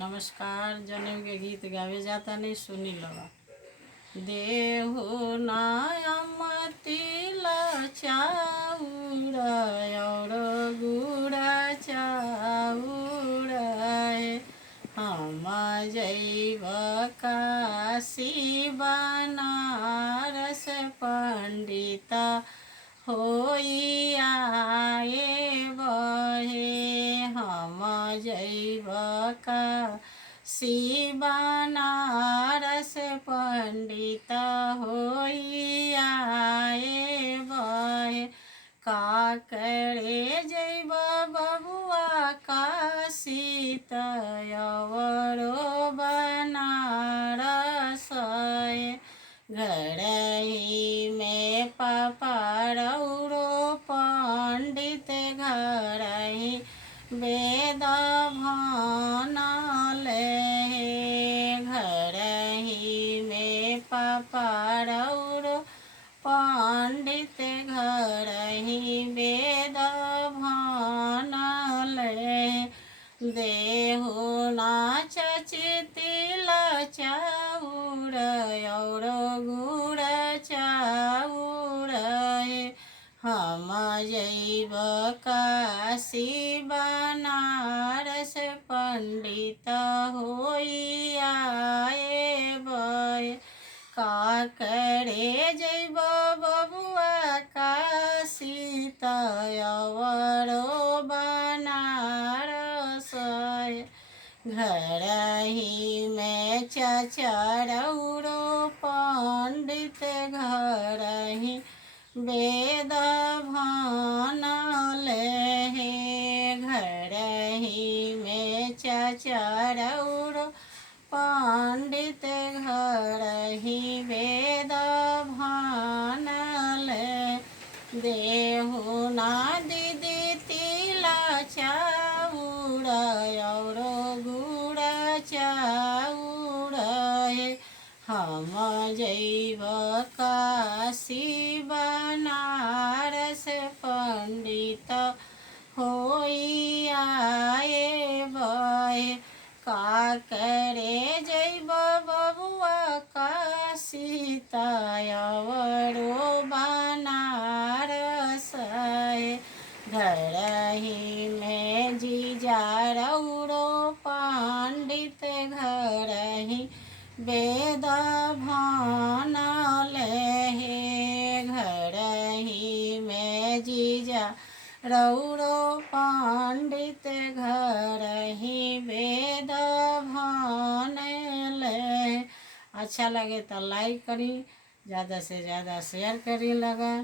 नमस्कार। जनेऊ के गीत गावे जाता नहीं सुनी लगा। देहु नायमतिला चाउर और गुड़ा चाउर हम जैब काशी बनारस पंडित होई आए बहे हम जैब काशी बनारस पंडित होई आए बहे का करे जैब बबुआ काशी तयवरो बनारस घर ही में पापा रौरो पंडित घर ही वेद भानले घर ही में पापा रौरो पंडित घर ही वेद भानले देहु नाच चितिला चाउर और गुड़ चाउर हम जैब काशी बनारस पंडित होई आए बहे का करे जैब बबुआ काशी तयवरो बनारस घर ही में चचरौरो पंडित घर ही वेद भानले घर ही में चचरौरो पंडित घर ही वेद भानले देहु ना दीदी तिला चाउर और गुड़ चाउर हम जैब काशी बनारस पंडित होई आए बहे का करे जैब बबुआ काशी तयवरो बनारस घर ही में जीजा रौरो पंडित घर ही वेद भानले घर ही में जीजा रौरो पंडित घर ही वेद भानले। अच्छा लगे तो लाइक करी, ज़्यादा से ज़्यादा शेयर करी लगा।